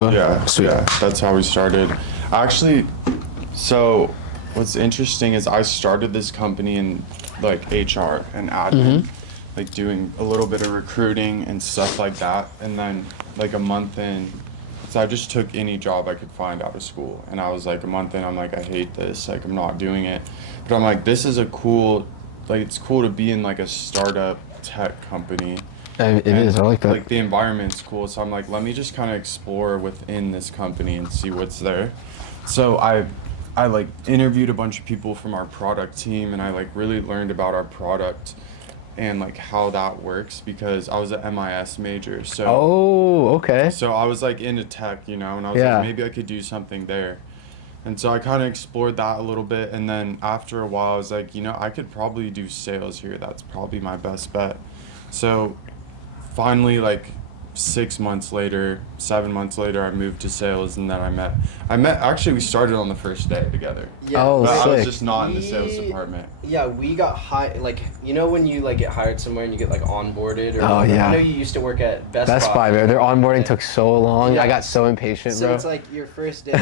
Yeah, Sweet. yeah, that's how we started. Actually, so what's interesting is I started this company in like HR and admin, like doing a little bit of recruiting and stuff like that. And then like a month in, so I just took any job I could find out of school. And I was like a month in, I'm like, I hate this, like I'm not doing it. But I'm like, this is a cool, like it's cool to be in like a startup tech company It is. and I like that. like the environment's cool, so I'm like, let me just kind of explore within this company and see what's there. So I like interviewed a bunch of people from our product team, and I like really learned about our product and like how that works because I was an MIS major. Oh, okay. So I was like into tech, and I was like, Yeah. maybe I could do something there. And so I kind of explored that a little bit, and then after a while I was like, I could probably do sales here. That's probably my best bet. So finally, like 6 months later, 7 months later, I moved to sales, and then actually, we started on the first day together, Yeah, Oh, but I was sick. just not in the sales we department. yeah, we got hired. Like, when you like get hired somewhere and you get like onboarded or Oh, whatever. I yeah. know you used to work at Best Best Buy, bro. Their onboarding Yeah. took so long. Yeah. I got so impatient, So bro. it's like your first day.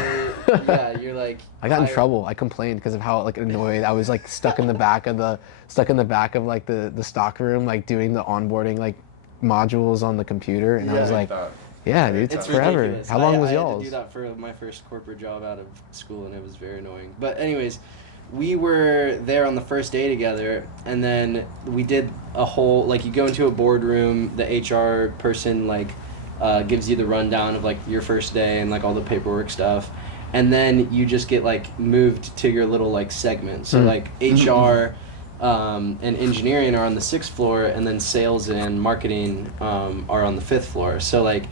Yeah, you're like I got in hired. trouble. I complained because of how like annoyed I was, like stuck in the back of like the stock room, like doing the onboarding like modules on the computer, and I Yeah. was I hate like, that. yeah, I dude, hate it's It's that. forever. ridiculous. How long was I had to y'all's? do that for my first corporate job out of school, and it was very annoying. But anyways, we were there on the first day together, and then we did a whole like you go into a boardroom. The HR person like gives you the rundown of like your first day and like all the paperwork stuff, and then you just get like moved to your little like segment. So like HR. And engineering are on the sixth floor, and then sales and marketing are on the fifth floor. So like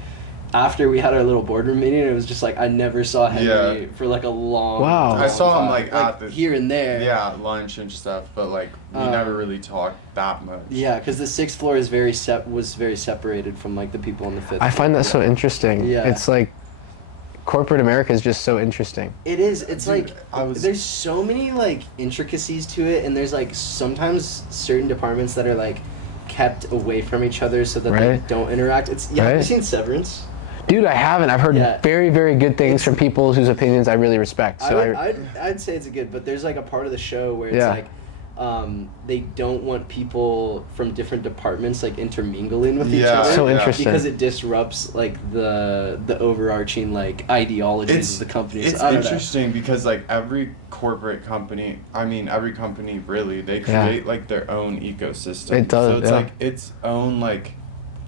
after we had our little boardroom meeting, it was just like I never saw Henry Yeah. for like a long, Wow. long I saw him time. like at the here and there. yeah, lunch and stuff, but like we never really talked that much. Yeah, because the sixth floor is was very separated from like the people on the fifth. I find floor. that so interesting. Yeah. It's like corporate America is just so interesting. It is. It's Dude, like there's so many like intricacies to it, and there's like sometimes certain departments that are like kept away from each other so that they Right. don't interact. It's Have you Right. seen Severance? Dude, I haven't. I've heard Yeah. very, very good things from people whose opinions I really respect. So I'd say it's a good, but there's like a part of the show where it's Yeah. like they don't want people from different departments like intermingling with each Yeah, other. So yeah. interesting. Because it disrupts like the overarching like ideologies It's of the company. it's So, I don't know. interesting because like every corporate company, I mean every company really, they Yeah. create like their own ecosystem. It does, So it's yeah. like its own like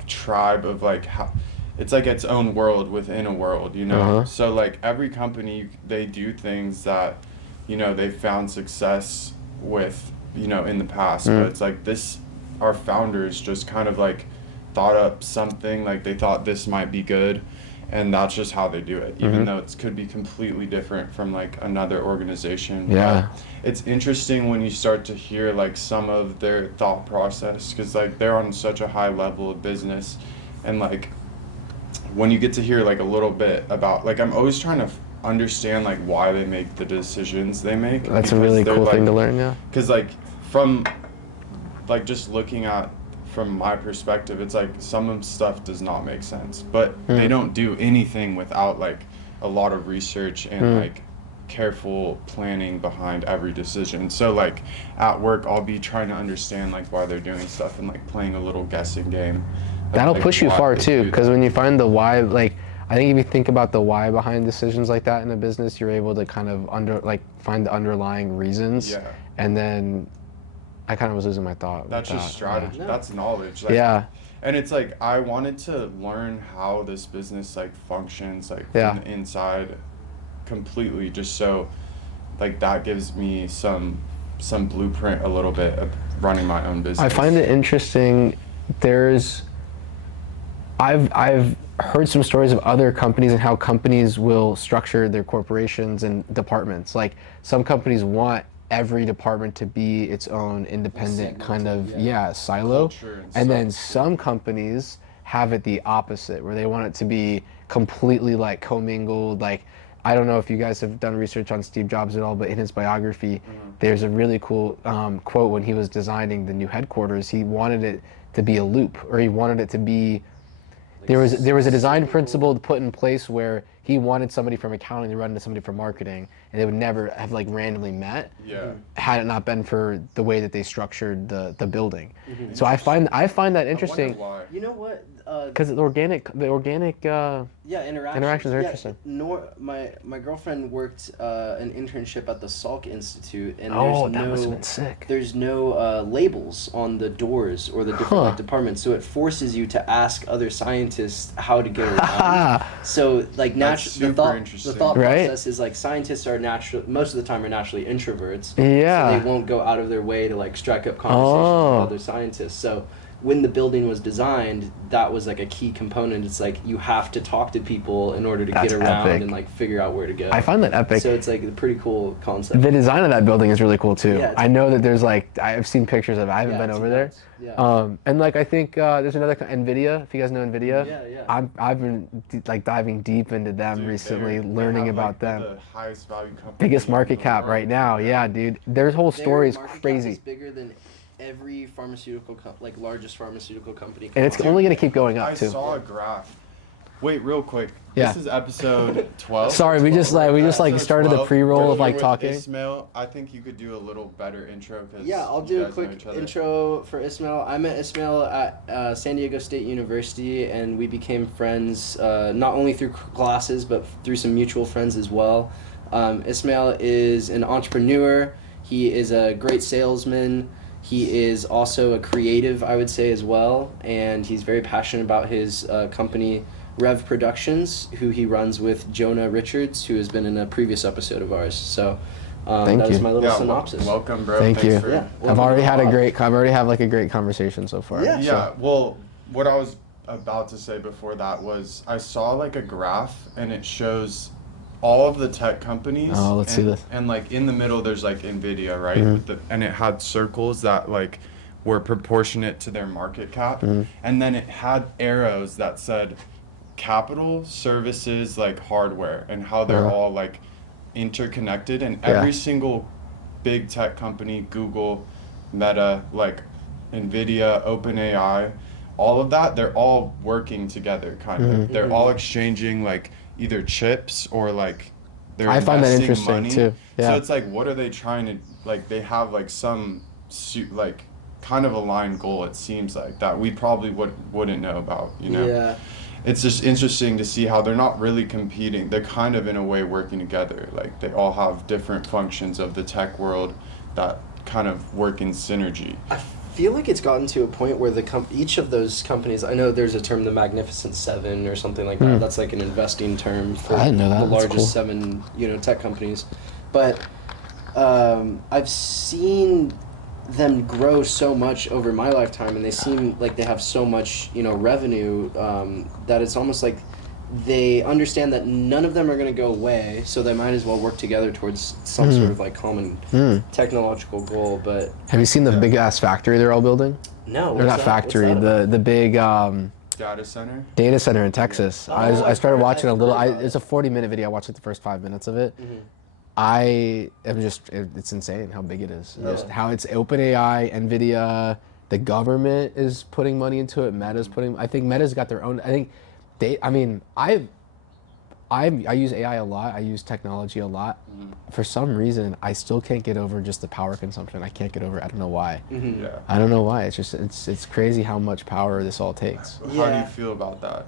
tribe of like how it's like its own world within a world, Uh-huh. So like every company, they do things that they found success with, in the past, but it's like this our founders just kind of like thought up something, like they thought this might be good, and that's just how they do it, even though it could be completely different from like another organization. Yeah. But it's interesting when you start to hear like some of their thought process, because like they're on such a high level of business, and like when you get to hear like a little bit about, like, I'm always trying to understand like why they make the decisions they make. That's a because really they're, cool thing like- to learn, yeah. because like from like just looking at from my perspective, it's like some of stuff does not make sense, but they don't do anything without like a lot of research and like careful planning behind every decision. So like at work, I'll be trying to understand like why they're doing stuff and like playing a little guessing game of, That'll like, push you why far they too, do because that. when you find the why, like I think if you think about the why behind decisions like that in a business, you're able to kind of find the underlying reasons. Yeah. And then I kind of was losing my thought. with That's just that, strategy. Yeah. That's knowledge. Like, Yeah. And it's like I wanted to learn how this business like functions like Yeah. from the inside completely, just so like that gives me some blueprint a little bit of running my own business. I find it interesting. I've heard some stories of other companies and how companies will structure their corporations and departments. Like some companies want every department to be its own independent kind of Segmented, silo, Culture and and then stuff. some companies have it the opposite, where they want it to be completely like commingled. Like I don't know if you guys have done research on Steve Jobs at all, but in his biography, there's a really cool quote when he was designing the new headquarters. He wanted it to be a loop, or he wanted it to be Like, There was a design super principle cool. put in place where he wanted somebody from accounting to run into somebody from marketing, and they would never have like randomly met Yeah. had it not been for the way that they structured the building. Mm-hmm. So I find that I interesting wonder why. You know what? because the organic Yeah, interactions are interesting. My girlfriend worked an internship at the Salk Institute, and Oh, there's that no must have been sick. there's no labels on the doors or the different Huh. like, departments, so it forces you to ask other scientists how to get around. So like That's the super thought interesting. Right. process is like scientists are most of the time are naturally introverts. Yeah. So they won't go out of their way to like strike up conversations Oh. with other scientists. So when the building was designed, that was like a key component. It's like you have to talk to people in order to That's get around epic. and like figure out where to go. I find that epic. So it's like a pretty cool concept. The design of that building is really cool too. Yeah, it's I know that there's like I've seen pictures of it. I haven't Yeah, been it's over there. nuts. Yeah. And like I think there's another Nvidia. If you guys know Nvidia, Yeah. I've been like diving deep into them Dude, recently, they learning have, about like, them. The highest value company Biggest in market the cap world. right now. Yeah, dude. Their whole story is Their market cap crazy, is bigger than every pharmaceutical largest pharmaceutical company. and it's only gonna keep going up I too. saw a graph. Wait, real quick. Yeah. This is episode 12. Sorry, we just Episode started the 12. pre-roll We're of like with talking. Ismail. I think you could do a little better intro because Yeah, I'll do a quick intro for Ismail. I met Ismail at San Diego State University, and we became friends not only through classes, but through some mutual friends as well. Ismail is an entrepreneur. He is a great salesman. He is also a creative, I would say, as well, and he's very passionate about his company, REV Productions, who he runs with Jonah Richards, who has been in a previous episode of ours. So Thank that was you. my little synopsis. Welcome, bro. Thank Thanks you. For, Yeah. I've already had a great conversation so far. Yeah. Yeah, well, what I was about to say before that was I saw like a graph and it shows all of the tech companies. Oh, let's see this. And like in the middle, there's like Nvidia, right? Mm-hmm. And it had circles that like were proportionate to their market cap, Mm-hmm. and then it had arrows that said capital, services, like hardware, and how they're all like interconnected. And every single big tech company, Google, Meta, like Nvidia, OpenAI, all of that, they're all working together, kind of. They're all exchanging like either chips or like they're I find that investing interesting, money. too. Yeah. So it's like, what are they trying to like? They have like some like kind of aligned goal. It seems like that we probably wouldn't know about. You know. Yeah. It's just interesting to see how they're not really competing. They're kind of in a way working together. Like they all have different functions of the tech world that kind of work in synergy. I feel like it's gotten to a point where each of those companies, I know there's a term, the Magnificent Seven or something like that. That's like an investing term for I didn't know that. the That's largest cool. 7, tech companies. But I've seen them grow so much over my lifetime, and they seem like they have so much, revenue, that it's almost like they understand that none of them are going to go away, so they might as well work together towards some sort of like common technological goal. But Have you seen the big ass factory they're all building? no, They're not factory. The big Data center. data center in Texas. I I've started heard- watching I've a little. heard about It's a 40-minute video. I watched like the first 5 minutes of it. I am it's insane how big it is. Just how it's OpenAI, Nvidia, the government is putting money into it. I think Meta's got their own. I think I use AI a lot. I use technology a lot. For some reason, I still can't get over just the power consumption. I can't get over it. I don't know why. Yeah. I don't know why. It's just it's crazy how much power this all takes. How do Yeah. you feel about that?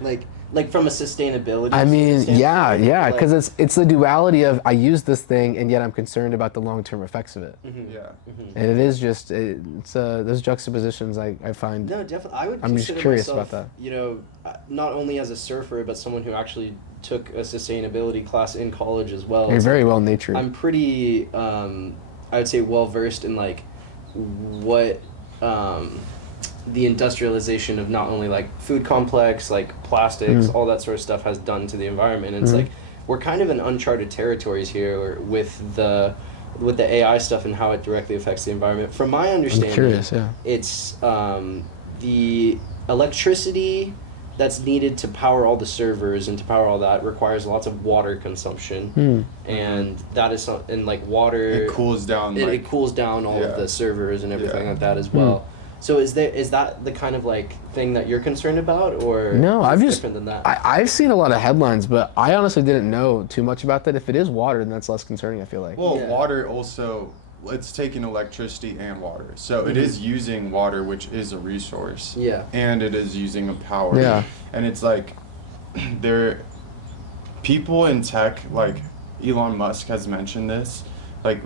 Like from a sustainability I mean, standpoint, yeah, like- because it's the duality of I use this thing and yet I'm concerned about the long-term effects of it. Yeah. And it is just those juxtapositions I find. No, definitely. I would. I'm just consider curious myself, about not only as a surfer, but someone who actually took a sustainability class in college as well. You're It's very like, well natured. I'm pretty, I would say, well versed in like what the industrialization of not only like food complex, like plastics, all that sort of stuff has done to the environment. And it's like we're kind of in uncharted territories here with the AI stuff and how it directly affects the environment. From my understanding, curious, yeah. it's the electricity that's needed to power all the servers and to power all that requires lots of water consumption, and that is and like water It cools down. it Like, cools down all Yeah. of the servers and everything Yeah. like that as well. So is that the kind of like thing that you're concerned about, or No, is I've it just different than that? I've seen a lot of headlines, but I honestly didn't know too much about that. If it is water, then that's less concerning, I feel like. Well, Yeah. water also, it's taking electricity and water. So it is using water, which is a resource. Yeah. And it is using a power. Yeah. And it's like, people in tech, like Elon Musk has mentioned this, like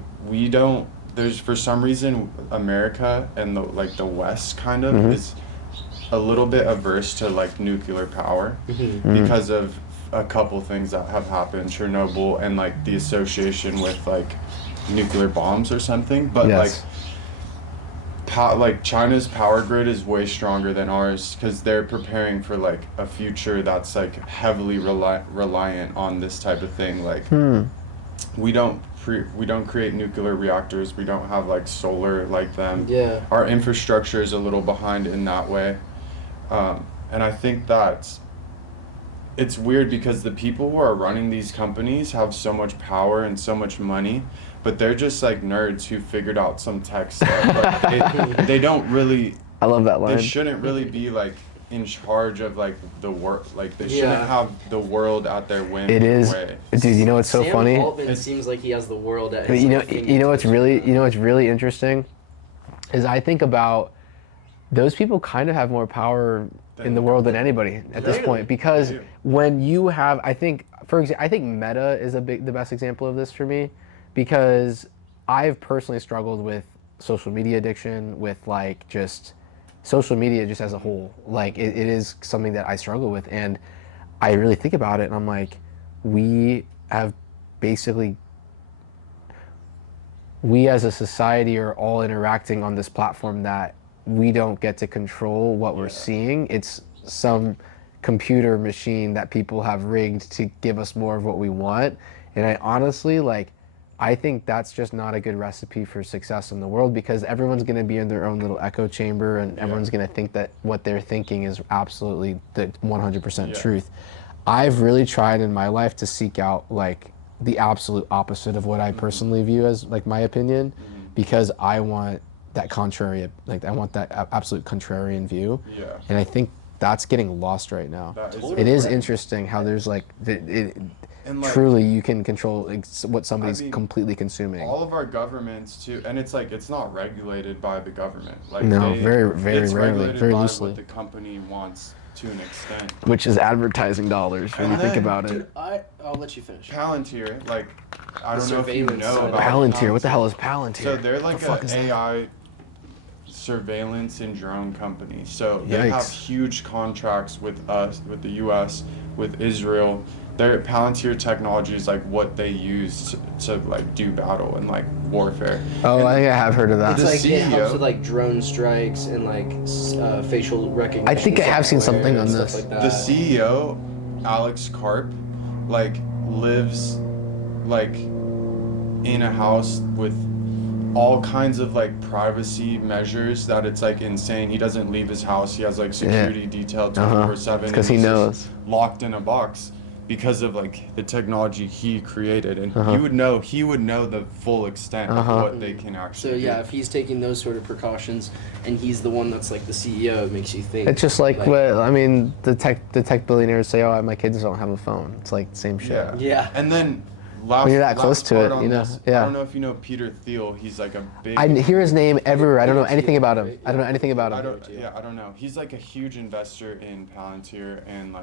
there's for some reason America and the West kind of is a little bit averse to like nuclear power because of a couple things that have happened, Chernobyl and like the association with like nuclear bombs or something. But Yes. like China's power grid is way stronger than ours because they're preparing for like a future that's like heavily reliant on this type of thing. Like we don't create nuclear reactors. We don't have like solar like them. Yeah. Our infrastructure is a little behind in that way, and I think it's weird because the people who are running these companies have so much power and so much money, but they're just like nerds who figured out some tech stuff. Like they don't really. I love that line. They shouldn't really be like in charge of like the work. Like they shouldn't have the world at their whim. It is, dude. You know what's so Sam funny? Altman seems like he has the world at But his you know what's really interesting is I think about those people kind of have more power in the world than anybody at this point, because when you have, I think Meta is the best example of this for me, because I've personally struggled with social media addiction, with like just social media just as a whole. Like it is something that I struggle with, and I really think about it and I'm like, we as a society are all interacting on this platform that we don't get to control what we're seeing. It's some computer machine that people have rigged to give us more of what we want. And I honestly, I think that's just not a good recipe for success in the world, because everyone's going to be in their own little echo chamber, and everyone's going to think that what they're thinking is absolutely the 100% truth. I've really tried in my life to seek out the absolute opposite of what I personally view as my opinion, because I want that contrary, I want that absolute contrarian view. And I think that's getting lost right now. It is interesting how there's truly you can control what somebody's completely consuming. All of our governments too, and it's not regulated by the government. Very rarely, very by loosely. what the company wants to an extent. Which is advertising dollars when you think about it. Dude, I'll let you finish. Palantir, I don't know if you know about Palantir. What the hell is Palantir? So they're like an AI surveillance and drone company. So they have huge contracts with us, with the U.S., with Israel. Their Palantir technology is what they use to do battle and warfare. Oh, I think I have heard of that. It's it helps with drone strikes and facial recognition. I think I have seen something on this. Like that. The CEO, Alex Karp, lives in a house with all kinds of privacy measures that it's insane. He doesn't leave his house. He has security detailed 24/7. Because he knows. Locked in a box because of the technology he created, and he would know the full extent of what they can actually do. If he's taking those sort of precautions and he's the one that's the CEO, it makes you think. It's just the tech billionaires say, oh, my kids don't have a phone. It's same shit. Yeah. And then when you're that close to it, I don't know if you know Peter Thiel. He's a big. I hear his name everywhere. I don't know anything about him. I don't know anything about him. I don't know. He's a huge investor in Palantir, and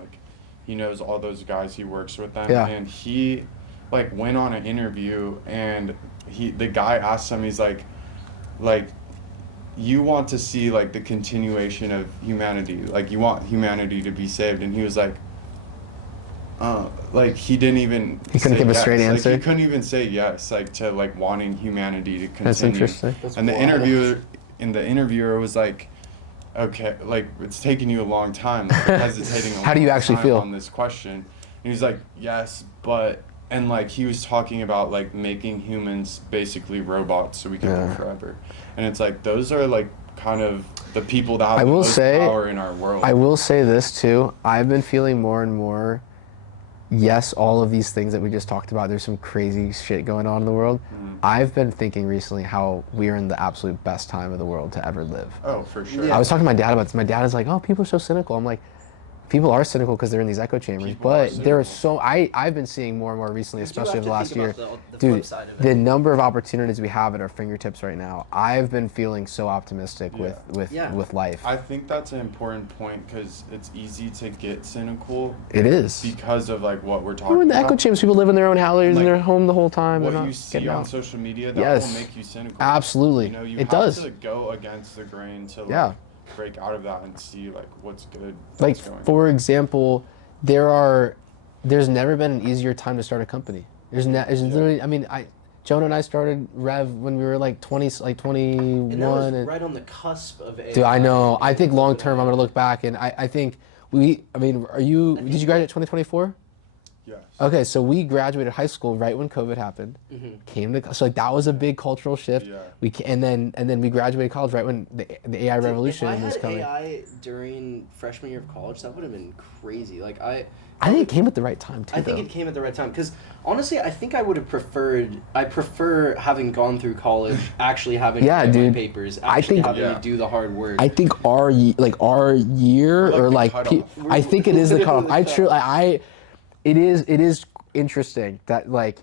he knows all those guys. He works with them, and he went on an interview, and the guy asked him, he's you want to see the continuation of humanity, you want humanity to be saved, and he was he didn't even. He couldn't give a straight answer. He couldn't even say yes, to wanting humanity to continue. That's interesting. And the interviewer was okay, it's taking you a long time, hesitating. How do you actually feel on this question? And he was yes, but, and he was talking about making humans basically robots so we can live forever. And it's those are kind of the people that have the most power in our world. I will say this too. I've been feeling more and more yes, all of these things that we just talked about, there's some crazy shit going on in the world. I've been thinking recently how we are in the absolute best time of the world to ever live. Oh, for sure. Yeah. I was talking to my dad about this. My dad is like, "Oh, people are so cynical." I'm like, people are cynical because they're in these echo chambers, People are but there are cynical. I've been seeing more and more recently, You do especially have over the to last think year. about the flip Dude, side of it. the number of opportunities we have at our fingertips right now, I've been feeling so optimistic Yeah. with life. I think that's an important point because it's easy to get cynical It is. because of like what we're talking We're in the about. echo chambers. People live in their own houses Like, and they're home the whole time. What they're not you see getting on out. social media, that Yes. will make you cynical. Absolutely. You know, you It have does. to go against the grain to like Yeah. break out of that and see like what's good. Like, what's going for example, there's never been an easier time to start a company. There's literally, I mean, Jonah and I started Rev when we were like 20, like 21. And that was right on the cusp of AI. Dude, I know. I and think long COVID. term, I'm gonna look back and I think did you graduate 2024? Yes. Okay, so we graduated high school right when COVID happened. So like that was a big cultural shift. Yeah. And then we graduated college right when the AI revolution If I was had coming. AI during freshman year of college, that would have been crazy. Like I think it came at the right time too. I think it came at the right time because honestly, I think I would have preferred. I prefer having gone through college, actually having to write my dude. papers, I actually think- having Yeah. to do the hard work. I think our year We're like the cutoff. I think it is the cutoff. We're literally the It is interesting that like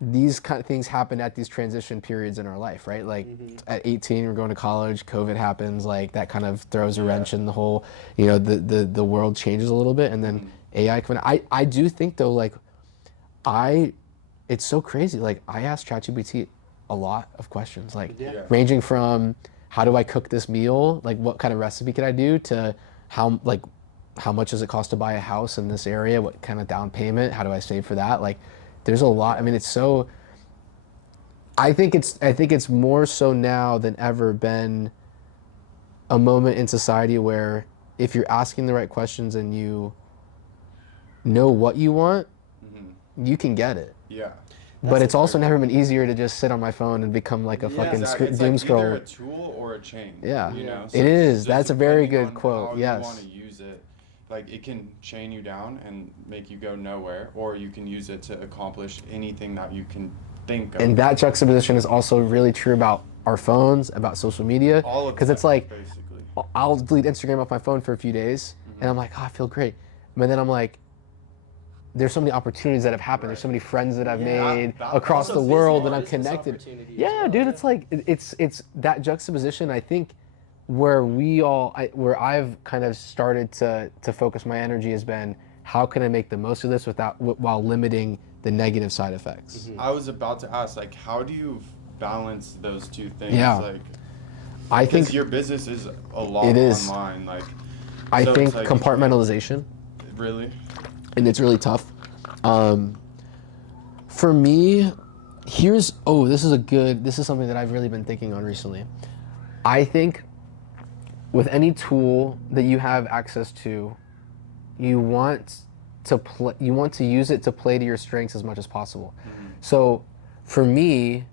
these kind of things happen at these transition periods in our life, right? Like at 18 we're going to college, COVID happens, like that kind of throws a wrench in the whole, the world changes a little bit, and then AI coming. I do think though, like it's so crazy. Like I asked ChatGPT a lot of questions, like Yeah. ranging from how do I cook this meal, like what kind of recipe could I do, to how much does it cost to buy a house in this area, what kind of down payment, how do I save for that? Like there's a lot. I mean, it's so, I think it's more so now than ever been a moment in society where if you're asking the right questions and you know what you want, you can get it. Yeah. But That's it's the also hard never been easier to just sit on my phone and become like a fucking Exactly. It's doom like scroll. either a tool or a chain. Yeah. You know? It is. just That's a very depending good on quote. How Yes. you want to use it. Like it can chain you down and make you go nowhere, or you can use it to accomplish anything that you can think of. And that juxtaposition is also really true about our phones, about social media. All of Because that, it's like, basically. I'll delete Instagram off my phone for a few days, and I'm like, oh, I feel great. But then I'm like, there's so many opportunities that have happened. There's so many friends that I've made that across also the world, physical and I'm business connected. opportunities Yeah, as well, dude, yeah. it's like it's that juxtaposition. I think where where I've kind of started to focus my energy has been how can I make the most of this while limiting the negative side effects. I was about to ask, like, how do you balance those two things? Yeah. Like, I because think your business is a lot It is. online. Like, I so think it's like, compartmentalization. Really? And it's really tough. For me, this is something that I've really been thinking on recently. I think with any tool that you have access to, you want to use it to play to your strengths as much as possible. So for me,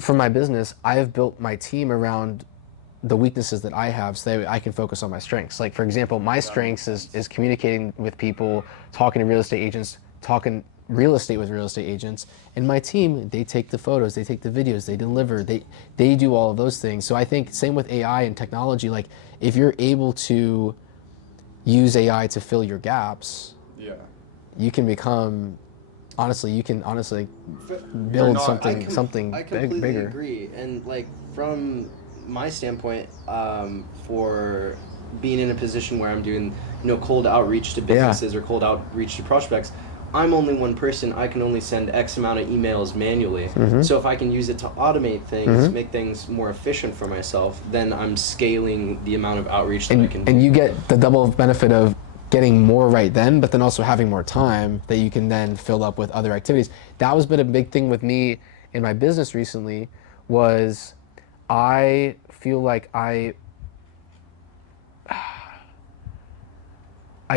for my business, I have built my team around the weaknesses that I have so that I can focus on my strengths. Like, for example, my strengths is communicating with people, talking to real estate agents, talking real estate with real estate agents. And my team, they take the photos, they take the videos, they deliver, they do all of those things. So I think same with AI and technology, like if you're able to use AI to fill your gaps, Yeah. you can honestly build not- something I completely bigger. agree. And like from my standpoint, for being in a position where I'm doing cold outreach to businesses or cold outreach to prospects, I'm only one person. I can only send X amount of emails manually. So if I can use it to automate things, make things more efficient for myself, then I'm scaling the amount of outreach that I can do. And you get the double benefit of getting more right then, but then also having more time that you can then fill up with other activities. That has been a big thing with me in my business recently, was I feel like I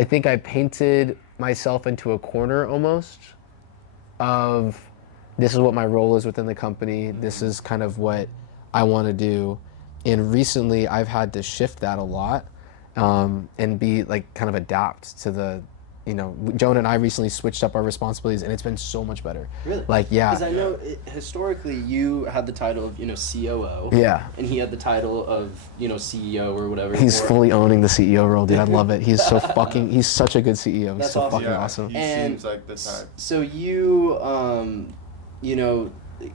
think I painted myself into a corner almost of this is what my role is within the company. This is kind of what I want to do. And recently I've had to shift that a lot and be like kind of adapt to Jonah and I recently switched up our responsibilities, and it's been so much better. Really? Like, yeah. Because I know historically you had the title of COO. Yeah. And he had the title of CEO or whatever. He's fully owning the CEO role, dude. I love it. He's so fucking. He's such a good CEO. He's That's so awesome. fucking awesome. He And seems like the type. So you,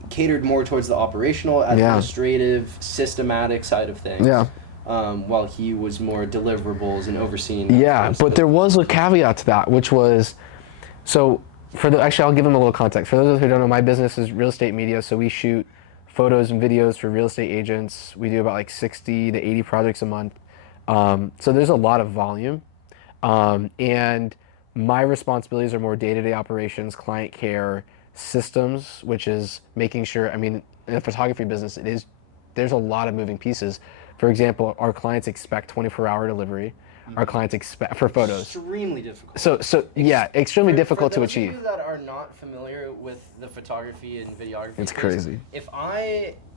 catered more towards the operational, administrative, systematic side of things. Yeah. While he was more deliverables and overseeing. Yeah, but there was a caveat to that, which was, actually I'll give them a little context. For those who don't know, my business is real estate media, so we shoot photos and videos for real estate agents. We do about like 60 to 80 projects a month. So there's a lot of volume. And my responsibilities are more day-to-day operations, client care, systems, which is making sure, in the photography business, there's a lot of moving pieces. For example, our clients expect 24-hour delivery. Our clients expect for photos. Extremely difficult. So yeah, extremely difficult to achieve. For those of you that are not familiar with the photography and videography, it's crazy. If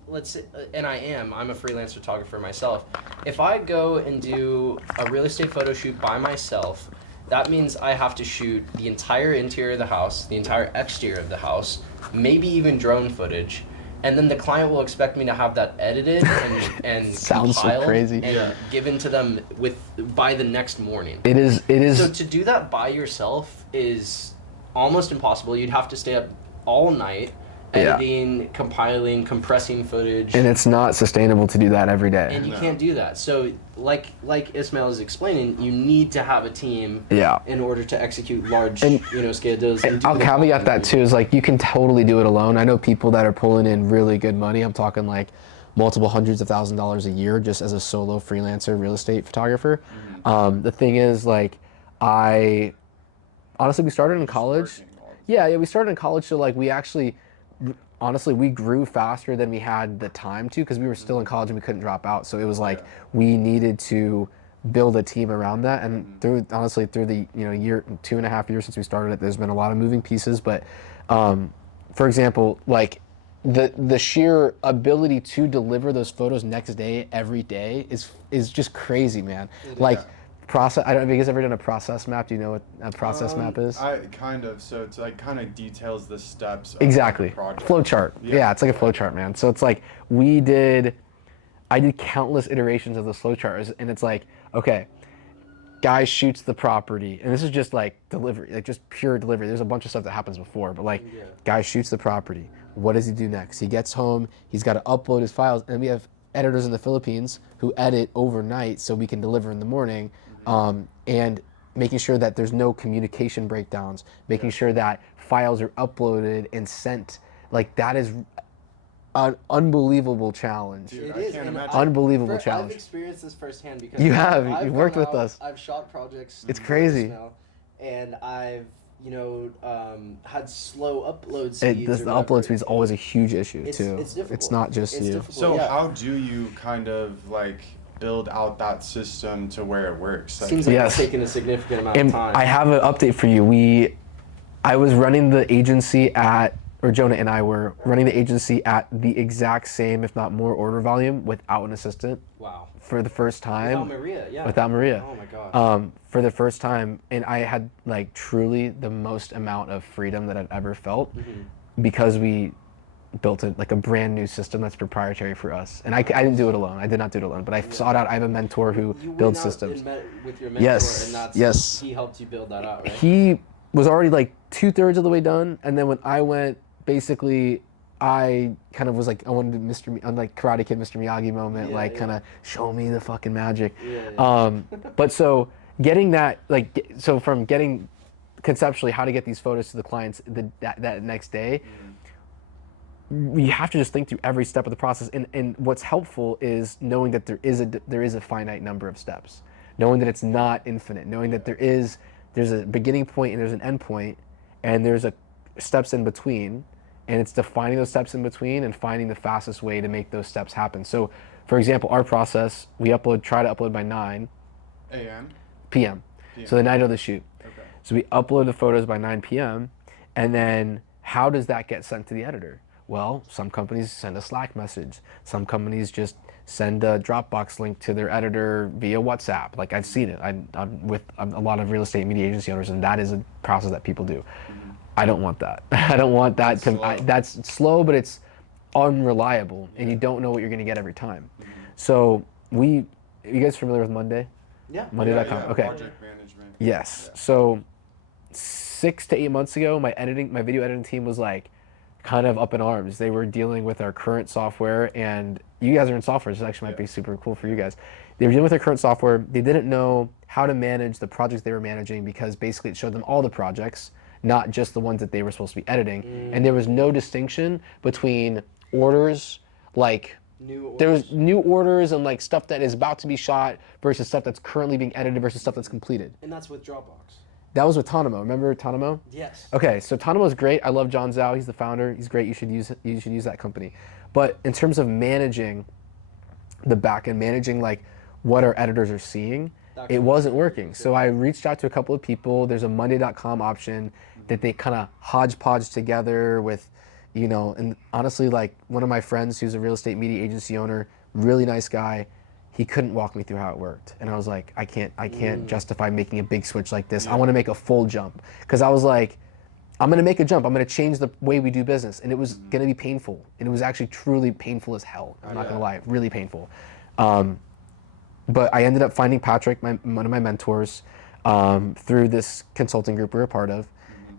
let's say, and I'm a freelance photographer myself. If I go and do a real estate photo shoot by myself, that means I have to shoot the entire interior of the house, the entire exterior of the house, maybe even drone footage. And then the client will expect me to have that edited and sounds so crazy and given to them by the next morning. It is. So to do that by yourself is almost impossible. You'd have to stay up all night editing, compiling, compressing footage. And it's not sustainable to do that every day. And you can't do that. So like Ismail is explaining, you need to have a team in order to execute large scale deals. And I'll caveat that too, is like you can totally do it alone. I know people that are pulling in really good money. I'm talking like multiple hundreds of $1,000s a year just as a solo freelancer real estate photographer. The thing is, like, we started in college. Yeah, we started in college, so like we actually honestly, we grew faster than we had the time to, because we were still in college and we couldn't drop out. So it was like we needed to build a team around that. And through the year, 2.5 years since we started it, there's been a lot of moving pieces. But for example, like the sheer ability to deliver those photos next day, every day is just crazy, man. Process. I don't know if you guys ever done a process map. Do you know what a process map is? So it's like kind of details the steps of exactly. the project. Flow chart. Yeah, it's like a flow chart, man. So it's like I did countless iterations of the flow chart, and it's like, okay, guy shoots the property, and this is just like delivery, like just pure delivery. There's a bunch of stuff that happens before, but like, guy shoots the property. What does he do next? He gets home. He's got to upload his files, and we have editors in the Philippines who edit overnight so we can deliver in the morning. And making sure that there's no communication breakdowns, making sure that files are uploaded and sent. Like, that is an unbelievable challenge. Dude, I can't imagine. Unbelievable challenge. I've experienced this firsthand because you've worked with us. I've shot projects. It's crazy. And I've had slow upload speeds. The upload speed is always a huge issue too. It's difficult. It's not just you. So how do you kind of like build out that system to where it works? Like, Seems like it's taking a significant amount of time. I have an update for you. I was running the agency Jonah and I were running the agency at the exact same, if not more, order volume without an assistant. Wow. For the first time. Without Maria. Oh my gosh. For the first time, and I had like truly the most amount of freedom that I've ever felt because we built a brand new system that's proprietary for us. And I didn't do it alone. I did not do it alone, but I sought out. I have a mentor who builds systems. Met with your mentor, and yes. He helped you build that out, right? He was already like 2/3 of the way done, and then when I went, basically, I kind of was like, I wanted like Karate Kid Mr. Miyagi moment, kind of show me the fucking magic. But so getting that, from getting conceptually how to get these photos to the clients that next day, you have to just think through every step of the process. And what's helpful is knowing that there is a finite number of steps, knowing that it's not infinite, knowing that there's a beginning point and there's an end point, and there's steps in between, and it's defining those steps in between and finding the fastest way to make those steps happen. So, for example, our process, we try to upload by 9 a.m. p.m. So the night of the shoot. Okay. So we upload the photos by 9 p.m. and then how does that get sent to the editor? Well, some companies send a Slack message. Some companies just send a Dropbox link to their editor via WhatsApp. Like I've seen it. I'm with a lot of real estate media agency owners, and that is a process that people do. I don't want that. I don't want that. That's slow, but it's unreliable, and you don't know what you're going to get every time. So you guys familiar with Monday? Yeah. Monday.com. Yeah, Okay. project management. Yes. So 6 to 8 months ago, my video editing team was like kind of up in arms. They were dealing with our current software, and you guys are in software, so this actually might be super cool for you guys. They were dealing with their current software. They didn't know how to manage the projects they were managing because basically it showed them all the projects, not just the ones that they were supposed to be editing. And there was no distinction between orders, like there was new orders and like stuff that is about to be shot versus stuff that's currently being edited versus stuff that's completed. And that's with Dropbox. That was with Tonemo. Remember Tonemo? Yes. Okay, so Tonemo is great. I love John Zhao. He's the founder. He's great. You should use that company. But in terms of managing the back end, managing like what our editors are seeing, it wasn't working. So I reached out to a couple of people. There's a Monday.com option that they kind of hodgepodge together with, you know, and honestly, like one of my friends who's a real estate media agency owner, really nice guy, he couldn't walk me through how it worked. And I was like, I can't justify making a big switch like this. I want to make a full jump. Because I was like, I'm going to make a jump. I'm going to change the way we do business. And it was going to be painful. And it was actually truly painful as hell. I'm not going to lie, really painful. But I ended up finding Patrick, one of my mentors, through this consulting group we're a part of.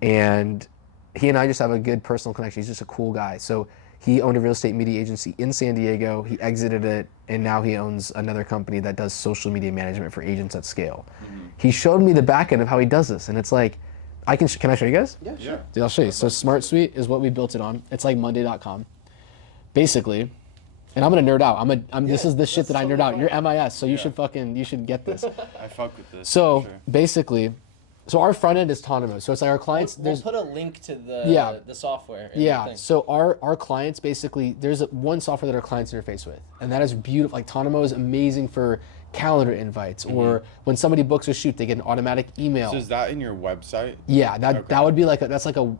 And he and I just have a good personal connection. He's just a cool guy. So he owned a real estate media agency in San Diego. He exited it, and now he owns another company that does social media management for agents at scale. He showed me the back end of how he does this, and it's like, can I show you guys? Yeah, sure. Dude, I'll show you. So Smart Suite is what we built it on. It's like Monday.com. Basically, and I'm gonna nerd out. This is the shit that I nerd out. You're MIS, so you should get this. I fuck with this. So for sure. basically, so our front end is Tonemo. So it's like our clients. We'll put a link to the software. In the thing. So our clients basically, there's one software that our clients interface with, and that is beautiful. Like Tonemo is amazing for calendar invites, or when somebody books a shoot, they get an automatic email. So is that in your website? Yeah, that would be like that's like a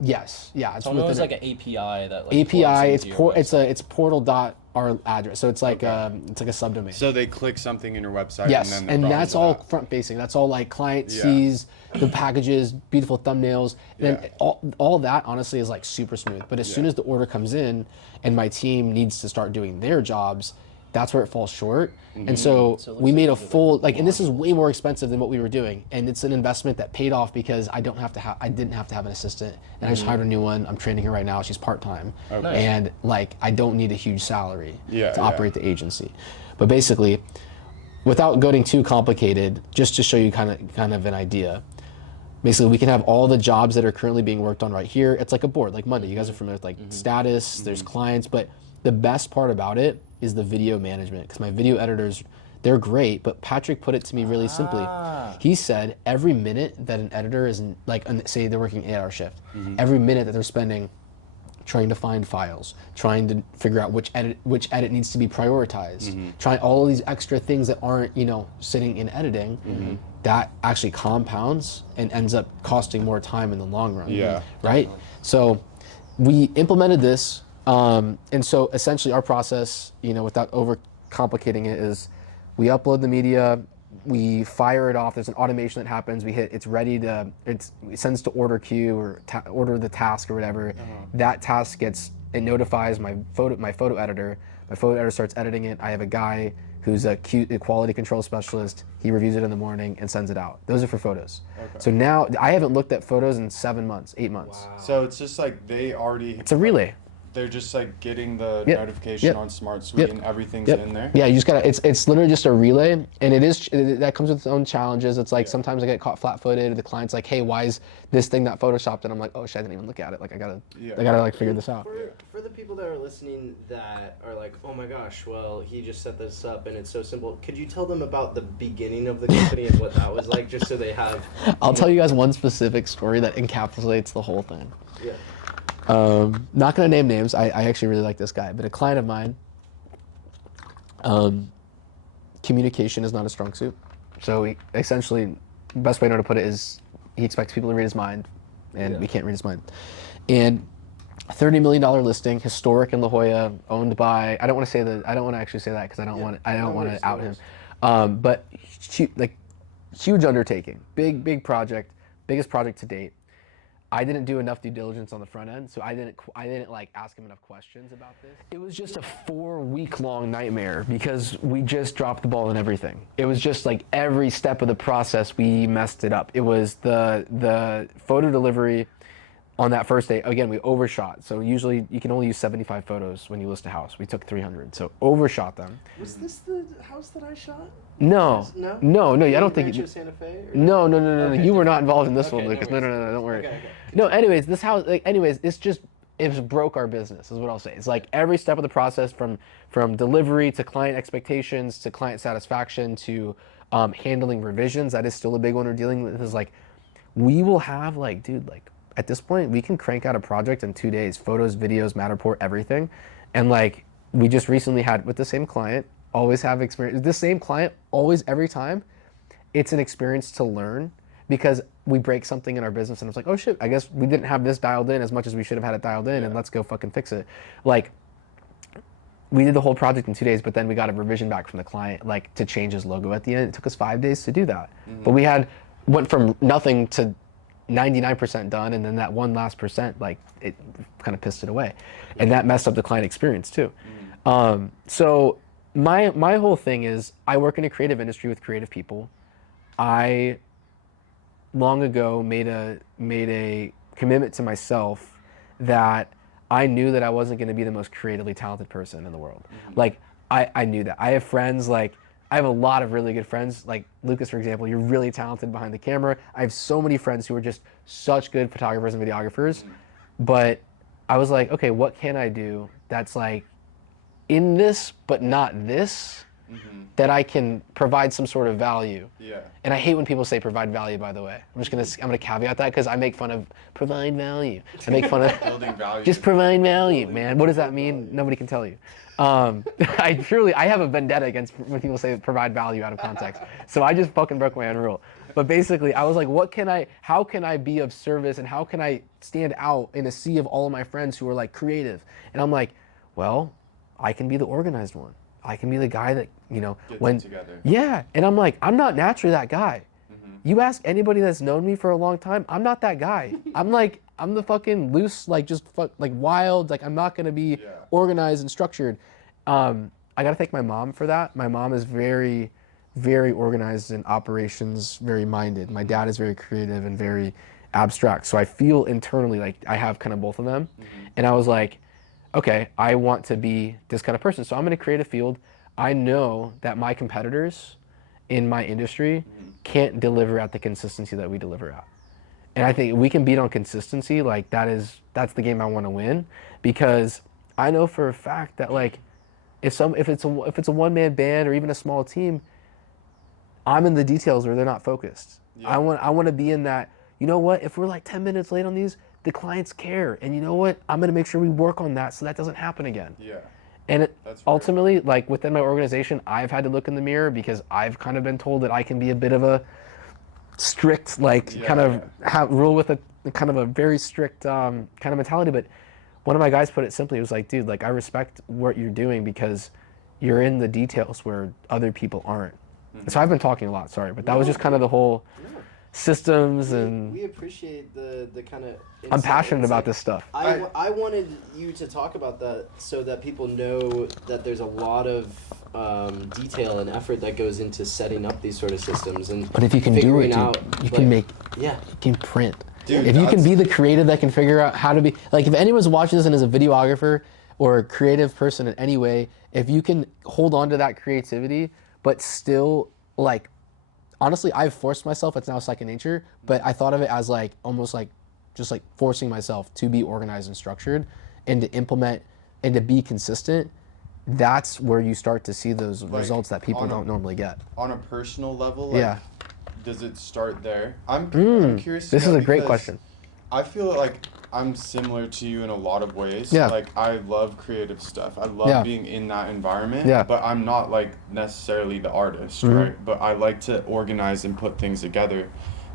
yes, yeah. It's Tonemo is within like an API that like API. plugs into your It's portal dot our address. So it's like it's like a subdomain. So they click something in your website. Yes, and then that's all front facing. That's all like client Yeah. sees the packages, beautiful thumbnails. And then all that honestly is like super smooth. But as soon as the order comes in and my team needs to start doing their jobs, that's where it falls short. And so we made a full and this is way more expensive than what we were doing. And it's an investment that paid off because I didn't have to have an assistant, and I just hired a new one. I'm training her right now. She's part-time. And like I don't need a huge salary to operate the agency. But basically, without getting too complicated, just to show you kind of an idea. Basically, we can have all the jobs that are currently being worked on right here. It's like a board, like Monday. You guys are familiar with like status, there's clients, but the best part about it is the video management, because my video editors, they're great, but Patrick put it to me really simply. He said every minute that an editor is say they're working 8-hour shift, every minute that they're spending trying to find files, trying to figure out which edit needs to be prioritized, trying all of these extra things that aren't sitting in editing, that actually compounds and ends up costing more time in the long run. Yeah. Right? So we implemented this, and so essentially our process, without over complicating it, is we upload the media, we fire it off. There's an automation that happens. We hit, it's ready to, it sends to order queue or order the task or whatever. That task it notifies my photo editor. My photo editor starts editing it. I have a guy who's a quality control specialist. He reviews it in the morning and sends it out. Those are for photos. So now I haven't looked at photos in 7 months, 8 months. Wow. So it's just like they already. It's a relay. They're just like getting the notification on Smart Suite and everything's in there. Yeah, you just gotta. It's literally just a relay, and that comes with its own challenges. It's like sometimes I get caught flat-footed. The client's like, "Hey, why is this thing not photoshopped?" And I'm like, "Oh shit, I didn't even look at it. Like I gotta like figure this out." For the people that are listening that are like, "Oh my gosh, well, he just set this up and it's so simple." Could you tell them about the beginning of the company and what that was like, just so they have? I'll tell you guys one specific story that encapsulates the whole thing. Yeah. Not gonna name names. I actually really like this guy, but a client of mine, communication is not a strong suit. So essentially, the best way to put it is he expects people to read his mind, and we can't read his mind. And $30 million listing, historic in La Jolla, owned by, I don't want to actually say that because I don't want to out him. But like huge undertaking, big project, biggest project to date. I didn't do enough due diligence on the front end, so I didn't like ask him enough questions about this. It was just a 4-week long nightmare because we just dropped the ball in everything. It was just like every step of the process we messed it up. It was the photo delivery on that first day. Again, we overshot. So usually you can only use 75 photos when you list a house. We took 300, so overshot them. Was this the house that I shot? No. I don't think you. Santa Fe? Or no. Okay. You were not involved in this Okay, one, Lucas. No, don't worry. Okay. No, anyways, this house. Like, anyways, it broke our business. Is what I'll say. It's like every step of the process, from delivery to client expectations to client satisfaction to handling revisions. That is still a big one we're dealing with. Is like we will have like, dude, like at this point we can crank out a project in 2 days. Photos, videos, Matterport, everything, and like we just recently had with the same client. Always have experience. The same client, always, every time, it's an experience to learn because we break something in our business and it's like, oh shit, I guess we didn't have this dialed in as much as we should have had it dialed in, and let's go fucking fix it. Like, we did the whole project in 2 days, but then we got a revision back from the client, like to change his logo at the end. It took us 5 days to do that. But we went from nothing to 99% done, and then that one last percent, like it kind of pissed it away. And that messed up the client experience too. So my whole thing is I work in a creative industry with creative people. I long ago made a commitment to myself that I knew that I wasn't going to be the most creatively talented person in the world. Like I knew that. I have friends, like I have a lot of really good friends, like Lucas, for example. You're really talented behind the camera. I have so many friends who are just such good photographers and videographers. But I was like, okay, what can I do that's like in this but not this, that I can provide some sort of value. Yeah. And I hate when people say provide value, by the way. I'm gonna caveat that because I make fun of provide value. I make fun of building value. Just provide value, man. What does that mean? Nobody can tell you. I have a vendetta against when people say provide value out of context. So I just fucking broke my own rule. But basically, I was like, how can I be of service, and how can I stand out in a sea of all of my friends who are like creative? And I'm like, well, I can be the organized one. I can be the guy that, gets it together. Yeah. And I'm like, I'm not naturally that guy. You ask anybody that's known me for a long time, I'm not that guy. I'm the fucking loose, like wild, like I'm not gonna be organized and structured. I gotta thank my mom for that. My mom is very, very organized and operations very minded. My dad is very creative and very abstract. So I feel internally like I have kind of both of them. And I was like, okay, I want to be this kind of person. So I'm in a creative field. I know that my competitors in my industry can't deliver at the consistency that we deliver at. And I think we can beat on consistency. Like that's the game I want to win, because I know for a fact that like if it's a one-man band or even a small team, I'm in the details where they're not focused. Yeah. I want to be in that. You know what? If we're like 10 minutes late on these, the clients care, and you know what? I'm gonna make sure we work on that so that doesn't happen again. Yeah. And ultimately, like within my organization, I've had to look in the mirror because I've kind of been told that I can be a bit of a strict, rule with a kind of a very strict kind of mentality. But one of my guys put it simply. It was like, dude, like I respect what you're doing because you're in the details where other people aren't. So I've been talking a lot, sorry, but that was just kind of the whole systems and we appreciate the kind of I'm passionate about this stuff. I wanted you to talk about that so that people know that there's a lot of detail and effort that goes into setting up these sort of systems, and but if you can do it, you can make you can print. Dude, if you can be the creative that can figure out how to be, like if anyone's watching this and is a videographer or a creative person in any way, if you can hold on to that creativity but still like, honestly, I've forced myself, it's now second nature, but I thought of it as like almost like just like forcing myself to be organized and structured and to implement and to be consistent. That's where you start to see those results that people don't normally get. On a personal level, does it start there? I'm curious. This is a great question. I feel like I'm similar to you in a lot of ways. Yeah. Like I love creative stuff. I love being in that environment. Yeah. But I'm not like necessarily the artist, right? But I like to organize and put things together.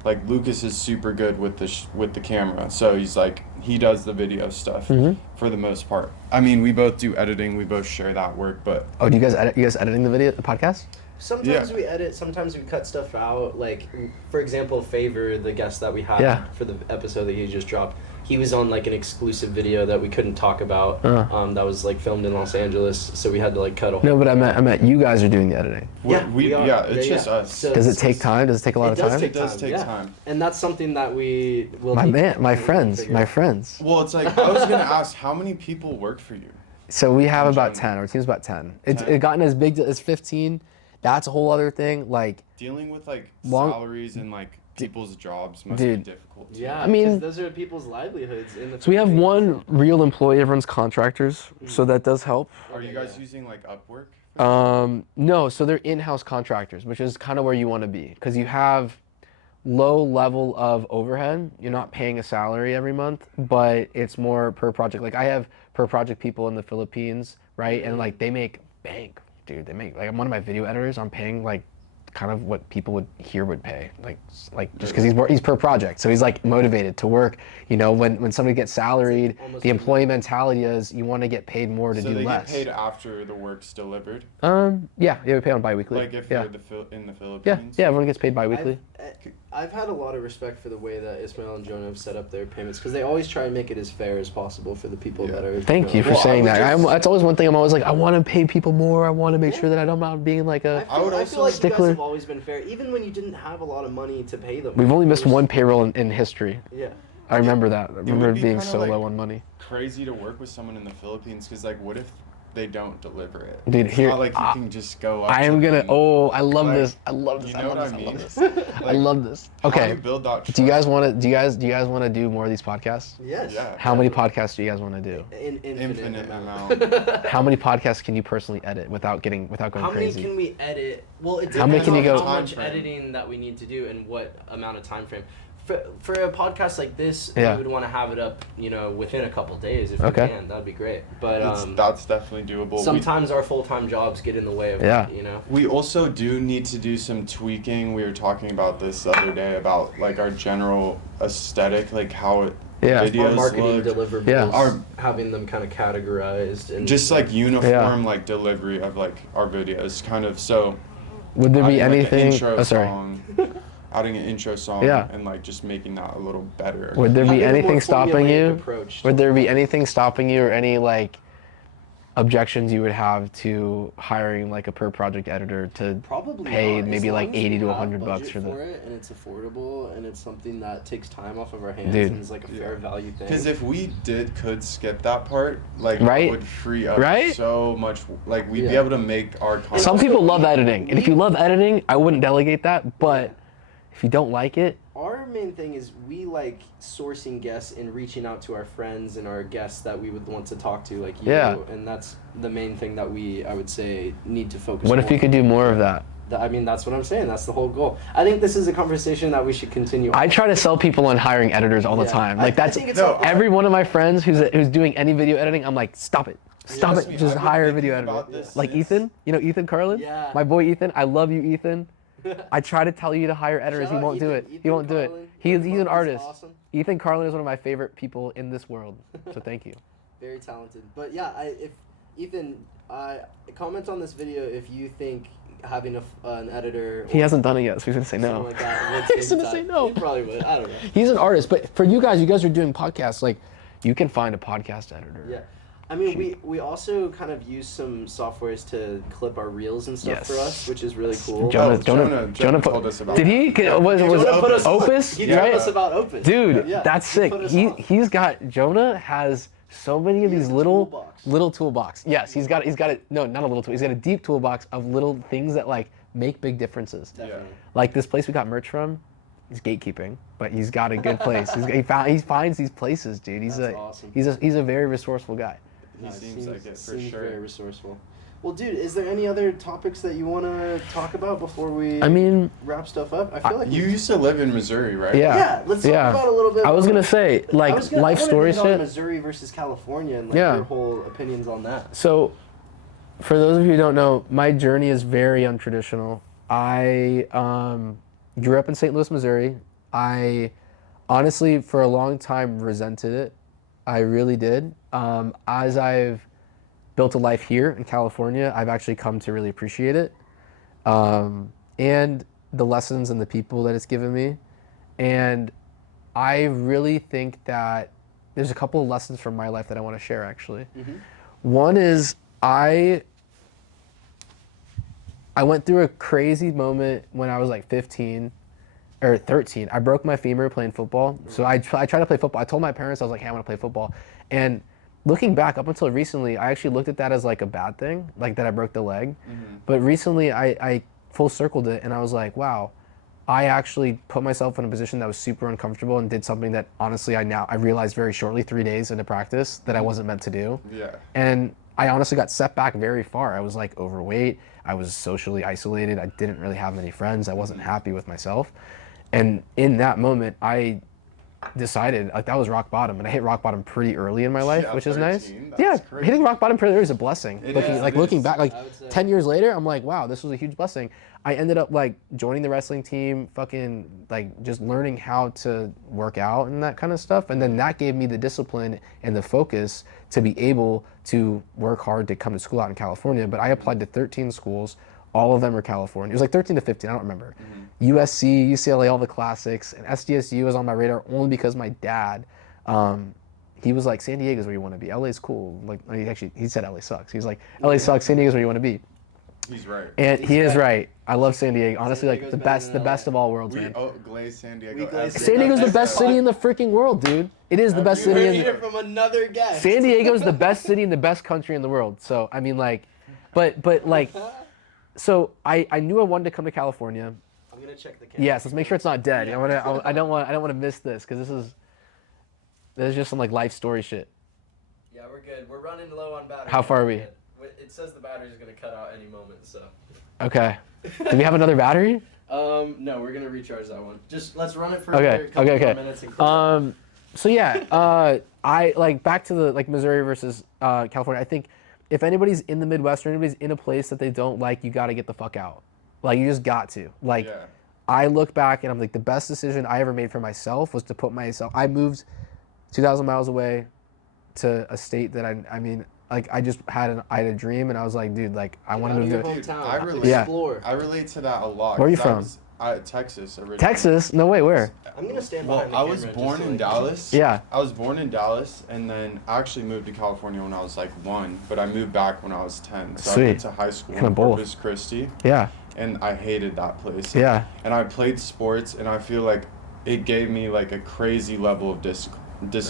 like Lucas is super good with the camera, so he's like he does the video stuff for the most part. I mean, we both do editing, we both share that work, but Oh, do you guys edit? You guys editing the podcast? Sometimes Yeah. we edit, sometimes we cut stuff out. Like, for example, Favor, the guest that we had for the episode that he just dropped, he was on like an exclusive video that we couldn't talk about. That was like filmed in Los Angeles, so we had to like cut a whole. No, but I meant you guys are doing the editing. we are. It's just us. So Does it take time? Does it take a lot of time? It does take time. And that's something that we will. My friends. Well, it's like I was gonna ask, how many people work for you? So we have about 10. Our team's about 10. It gotten as big as 15. That's a whole other thing. Like Dealing with like salaries and like people's jobs must be difficult. Yeah, I mean, those are people's livelihoods in the. So we have one real employee. Everyone's contractors, so that does help. Are you guys using like Upwork? No, so they're in-house contractors, which is kind of where you want to be, because you have low level of overhead. You're not paying a salary every month, but it's more per project. Like I have per project people in the Philippines, right? And like they make bank, dude. They make, like, I'm one of my video editors, I'm paying like kind of what people would pay, like just because he's per project, so he's like motivated to work. You know, when somebody gets salaried, the employee mentality is you want to get paid more to do less. So they get paid after the work's delivered? Yeah, we pay on bi-weekly. Like if they're in the Philippines? Yeah, everyone gets paid bi-weekly. I've had a lot of respect for the way that Ismail and Jonah have set up their payments, because they always try and make it as fair as possible for the people that are. Thank you for saying that. That's always one thing I'm always like, I want to pay people more. I want to make sure that I don't mind being like a I feel like stickler. You guys have always been fair, even when you didn't have a lot of money to pay them. We've only missed one payroll in history. Yeah. I remember that. I remember would be being kinda, so like, low on money. Crazy to work with someone in the Philippines, because like what if they don't deliver it? Dude, it's here not like you can just go up I am to gonna. them. Oh, I love Like, this. I love this. you I know love what this. I I love mean? this. I Like, love this. how do Okay. you build that Do you guys trust? want to? Do you guys want to do more of these podcasts? Yes. Yeah. How many podcasts do you guys want to do? Infinite amount. How many podcasts can you personally edit without going How crazy? many can we edit? Well, it How many depends can you on go- how much Time frame. editing that we need to do and what amount of time frame. For a podcast like this, Yeah. we would want to have it up, within a couple days if we Okay. can. That'd be great. But That's definitely doable. sometimes our full-time jobs get in the way of Yeah. We also do need to do some tweaking. We were talking about this the other day about like our general aesthetic, like how it Yeah. videos Our marketing look. deliverables, Yeah. having them kind of categorized and Just like uniform like delivery of like our videos, kind of. So Would there be adding, like, an anything? intro Oh, sorry. song, adding an intro song, Yeah. and like just making that a little better. Would there be having a more anything stopping formulaic you? approach Would to- there be anything stopping you, or any like objections you would have to hiring like a per project editor to Probably pay not, maybe as like long as we 80 to have 100 bucks budget for the it, and it's affordable, and it's something that takes time off of our hands, Dude. and is like a fair value thing. Because if we could skip that part, like Right? it would free up Right? so much. Like we'd be Yeah. able to make our content. Some people love editing, and if you love editing, I wouldn't delegate that. But if you don't like it, Our main thing is we like sourcing guests and reaching out to our friends and our guests that we would want to talk to, like you. Yeah. And that's the main thing that I would say, need to focus what on. if you could do more of that? I mean, that's what I'm saying. That's the whole goal. I think this is a conversation that we should continue. I try to sell people on hiring editors all the Yeah. time. I Like that's think it's No, every one of my friends who's doing any video editing. I'm like, stop it, stop Trust it, me, just I've been hire a thinking video editor. about this Like since- Ethan, you know Ethan Carlin? Yeah. My boy Ethan, I love you, Ethan. I try to tell you to hire editors. Shout He out won't do Ethan- it. He Ethan won't do it. Carlin. He's He's an artist. awesome. Ethan Carlin is one of my favorite people in this world. So thank you. Very talented. But yeah, if Ethan, comment on this video if you think having an editor. He hasn't done it yet, so he's gonna say something no. like that would He's save gonna say time. no. He probably would. I don't know. He's an artist, but for you guys are doing podcasts. Like, you can find a podcast editor. Yeah. I mean, we also kind of use some softwares to clip our reels and stuff for us, which is really cool. Jonah told us about Did he? Was Jonah put us Opus? He told right? us about Opus. Dude, Yeah, that's he sick. put us on. He's got Jonah so many of He these has a little toolbox. toolbox. Yes, he's got it. No, not a little tool. He's got a deep toolbox of little things that like make big differences. Definitely. Like this place we got merch from. He's gatekeeping, but he's got a good place. He finds these places, dude. He's That's awesome. he's a very resourceful guy. He seems like it for seems sure. very resourceful. Well, dude, is there any other topics that you want to talk about before we I mean, wrap stuff up? I feel like You used to live in Missouri, right? yeah. Yeah, let's talk about a little bit. I was about- gonna say I like was gonna- life I wanna story hit on shit. Missouri versus California and like Yeah. your whole opinions on that. So, for those of you who don't know, my journey is very untraditional. I grew up in St. Louis, Missouri. I honestly, for a long time, resented it. I really did. As I've built a life here in California, I've actually come to really appreciate it. And the lessons and the people that it's given me. And I really think that there's a couple of lessons from my life that I want to share, actually. One is I went through a crazy moment when I was like 15 or 13. I broke my femur playing football. So I tried to play football. I told my parents, I was like, hey, I want to play football. And looking back up until recently, I actually looked at that as like a bad thing, like that I broke the leg. But recently I full circled it and I was like, wow, I actually put myself in a position that was super uncomfortable and did something that honestly I realized very shortly, 3 days into practice, that I wasn't meant to do. Yeah. And I honestly got set back very far. I was like overweight. I was socially isolated. I didn't really have many friends. I wasn't happy with myself. And in that moment, I decided like that was rock bottom, and I hit rock bottom pretty early in my life, which is 13, nice. that's Yeah, crazy. hitting rock bottom pretty early is a blessing. Looking back, like I would say. 10 years later, I'm like, wow, this was a huge blessing. I ended up like joining the wrestling team, fucking like just learning how to work out and that kind of stuff, and then that gave me the discipline and the focus to be able to work hard to come to school out in California. But I applied to 13 schools. All of them were California. It was like 13 to 15, I don't remember. USC, UCLA, all the classics. And SDSU was on my radar only because my dad, he was like, San Diego's where you want to be. LA's cool. Like, he said LA sucks. He's like, LA sucks, San Diego's where you want to be. He's right. And he is right. I love San Diego. Honestly, San like Diego's the best of all worlds, We man. glaze San Diego. We glaze San Diego's the best city in the freaking world, dude. It is the best You city heard in it from another guest. San Diego's the best city in the best country in the world. So I mean, like, but like, so I knew I wanted to come to California. I'm gonna check the camera. Yes, let's make sure it's not dead. Yeah. I don't want to miss this because this is just some like life story shit. Yeah, we're good. We're running low on battery. How far are we? It says the battery's gonna cut out any moment, so. Okay. Do we have another battery? No, we're gonna recharge that one. Just let's run it for Okay, a couple okay. more minutes. And So yeah, I like back to the like Missouri versus California. I think if anybody's in the Midwest or anybody's in a place that they don't like, you got to get the fuck out. Like you just got to. Like Yeah. I look back and I'm like the best decision I ever made for myself was to put myself. I moved 2,000 miles away to a state that I mean like I just had a dream and I was like, dude, like I want to move your to Dude, hometown. I relate. Yeah. Explore. I relate to that a lot. Where are you 'cause I from? was, Texas originally. Texas. No way, where? I'm gonna stand Well, behind the I was camera born just in to, like, Dallas. Yeah. I was born in Dallas, and then I actually moved to California when I was like 1, but I moved back when I was 10. So I went Sweet. to high school Kinda in both. Corpus Christi, Yeah. and I hated that place. Yeah. And I played sports, and I feel like it gave me like a crazy level of discipline.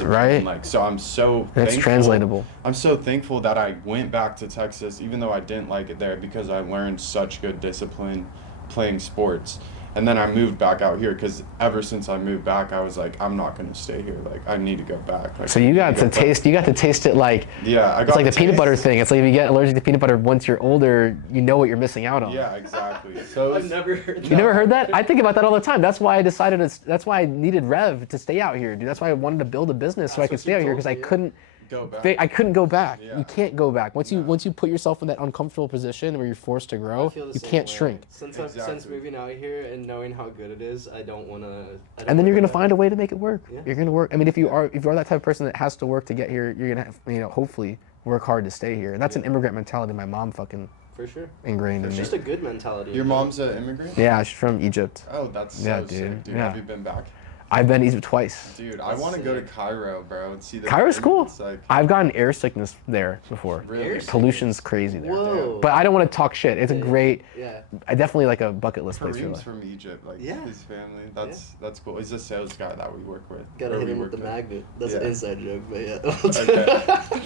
Right. Like, so I'm so That's thankful. translatable. I'm so thankful that I went back to Texas, even though I didn't like it there, because I learned such good discipline playing sports. And then I moved back out here because ever since I moved back, I was like, I'm not gonna stay here. Like, I need to go back. Like, So you got to go back. taste. You got to taste it like. Yeah, I got It's like the to peanut taste- butter thing. It's like if you get allergic to peanut butter once you're older, you know what you're missing out on. Yeah, exactly. So it I've was- never heard that. You never heard that? I think about that all the time. That's why I decided that's why I needed Rev to stay out here, dude. That's why I wanted to build a business so I That's could what stay you out here told because I me, yeah. couldn't. go back. I couldn't go back. Yeah. You can't go back. Once No. you put yourself in that uncomfortable position where you're forced to I grow, feel the you same can't way. shrink. Since Exactly. moving out here and knowing how good it is, I don't wanna. And then you're gonna find a way to make it work. Yeah. You're gonna work. I mean, if you are that type of person that has to work to get here, you're gonna have, hopefully work hard to stay here. And that's an immigrant mentality my mom fucking For sure. ingrained It's in me. just a good mentality. Your mom's an immigrant? Yeah, she's from Egypt. Oh, that's so Yeah, sick, dude. dude. Yeah. Have you been back? I've been to Egypt twice. Dude, I That's want to go to sick. Cairo, bro, and see the Cairo's cool. pyramids, like, I've gotten air sickness there before. really. Air sick- Pollution's crazy there. Whoa. But I don't want to talk shit. It's a Yeah. great, Yeah. I definitely like a bucket list place for Kareem's life. from Egypt, like Yeah. his family. That's cool. He's a sales guy that we work with. Gotta or hit we him with work the magnet. That's Yeah. an inside joke, but yeah. Okay.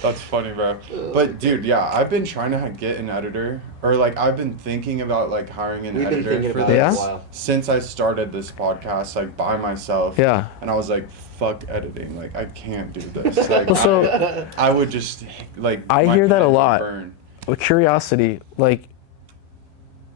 That's funny, bro. But dude, yeah, I've been trying to get an editor, or like I've been thinking about like hiring an We've been editor thinking for about this it a while. since I started this podcast, like by myself. Yeah. And I was like, fuck editing, like I can't do this. Like Well, so- I would just like. I my hear that a head would lot. burn. With curiosity, like,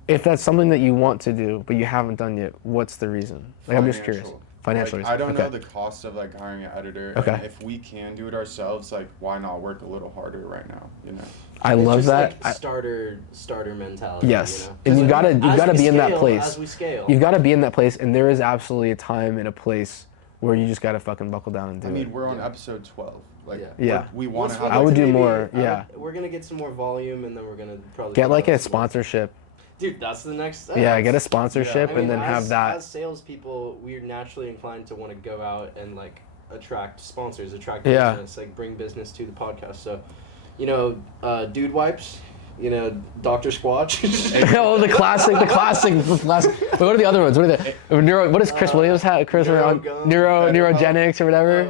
if that's something that you want to do but you haven't done yet, what's the reason? Like, I'm just curious. Financial Like, reason. I don't Okay. know the cost of like hiring an editor. Okay. And if we can do it ourselves, like why not work a little harder right now? You know. I It's love just that. like starter mentality. Yes, You know? and you gotta As we be in that scale, place. As we scale. You've got to be in that place, and there is absolutely a time and a place where you just gotta fucking buckle down and do I it. mean, we're on episode 12. Like, Yeah. we want to have. I would do maybe- more. Yeah. We're gonna get some more volume, and then we're gonna probably Get come like out a with some more- sponsorship. Dude, that's the next step. Yeah, get a sponsorship, I mean, and then have that. As salespeople, we're naturally inclined to want to go out and like attract sponsors, attract Yeah. business, like bring business to the podcast. So, you know, Dude Wipes, you know, Dr. Squatch. Oh, the classic. But what are the other ones? What are the neuro? What does Chris Williams have? Chris neurogenics or whatever.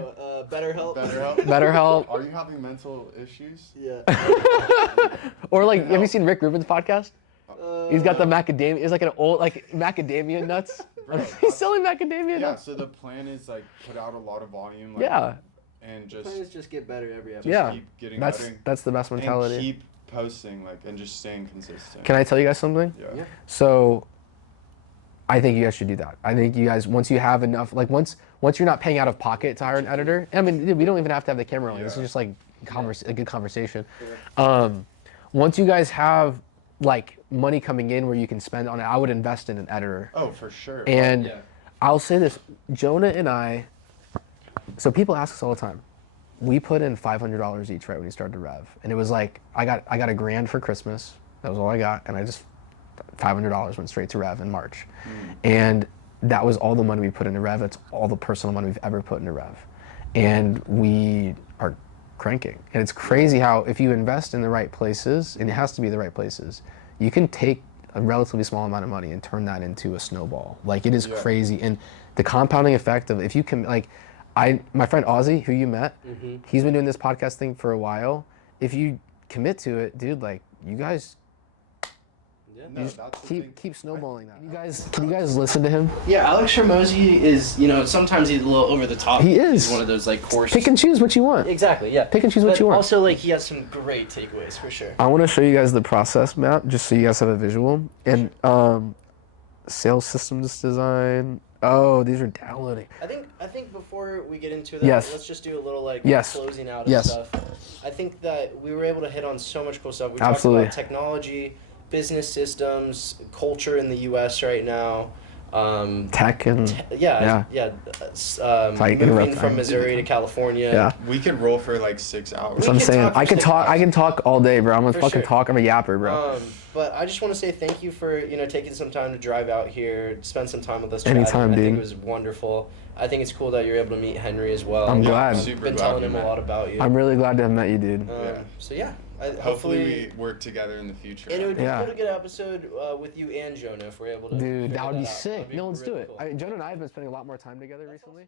BetterHelp. BetterHelp. Are you having mental issues? Yeah. Or like, have you seen Rick Rubin's podcast? He's got the macadamia. It's like an old like macadamia nuts. Bro, He's selling macadamia Yeah. nuts. So the plan is like put out a lot of volume. Like, Yeah. And Please just get better every episode. Yeah. keep getting That's better. the best mentality. And keep posting like and just staying consistent. Can I tell you guys something? Yeah. So, I think you guys should do that. I think you guys, once you have enough, like once you're not paying out of pocket to hire an editor. I mean, dude, we don't even have to have the camera on. This is Yeah. just like a good conversation. Once you guys have like money coming in where you can spend on it, I would invest in an editor. Oh, for sure. And Yeah. I'll say this, Jonah and I. So people ask us all the time. We put in $500 each right when we started REV, and it was like I got $1,000 for Christmas. That was all I got, and I just $500 went straight to REV in March, and that was all the money we put into REV. It's all the personal money we've ever put into REV, and we are cranking. And it's crazy how if you invest in the right places, and it has to be the right places, you can take a relatively small amount of money and turn that into a snowball. Like it is crazy, and the compounding effect of if you can like. My friend Ozzy, who you met, he's been doing this podcast thing for a while. If you commit to it, dude, like you guys No, that's the thing. keep snowballing that. Can you guys listen to him? Yeah, Alex Hormozy is, you know, sometimes he's a little over the top. He is. He's one of those like course. Pick and choose what you want. Exactly, yeah. Pick and choose what But you want. Also, like he has some great takeaways for sure. I want to show you guys the process map, just so you guys have a visual. And sales systems design. Oh, these are downloading. I think before we get into that, Yes. let's just do a little like Yes. closing out and Yes. stuff. I think that we were able to hit on so much cool stuff. We Absolutely. talked about technology, business systems, culture in the U.S. right now. Tech and Like, moving interrupt. from Missouri to California. yeah. We could roll for like 6 hours. So I'm can saying talk for I can 6 talk. I hours. can talk all day, bro. I'm a For fucking sure. talk. I'm a yapper, bro. But I just want to say thank you for, you know, taking some time to drive out here, spend some time with us. chatting. Anytime, I think dude. it was wonderful. I think it's cool that you're able to meet Henry as well. I'm glad. I've Super been glad telling we him a met. lot about you. I'm really glad to have met you, dude. Yeah. So yeah, Hopefully we work together in the future. And it would be Yeah. cool to get an episode with you and Jonah if we're able to. Dude, figure that would be out. sick. That'd be No, let's do really it. cool. Jonah and I have been spending a lot more time together recently.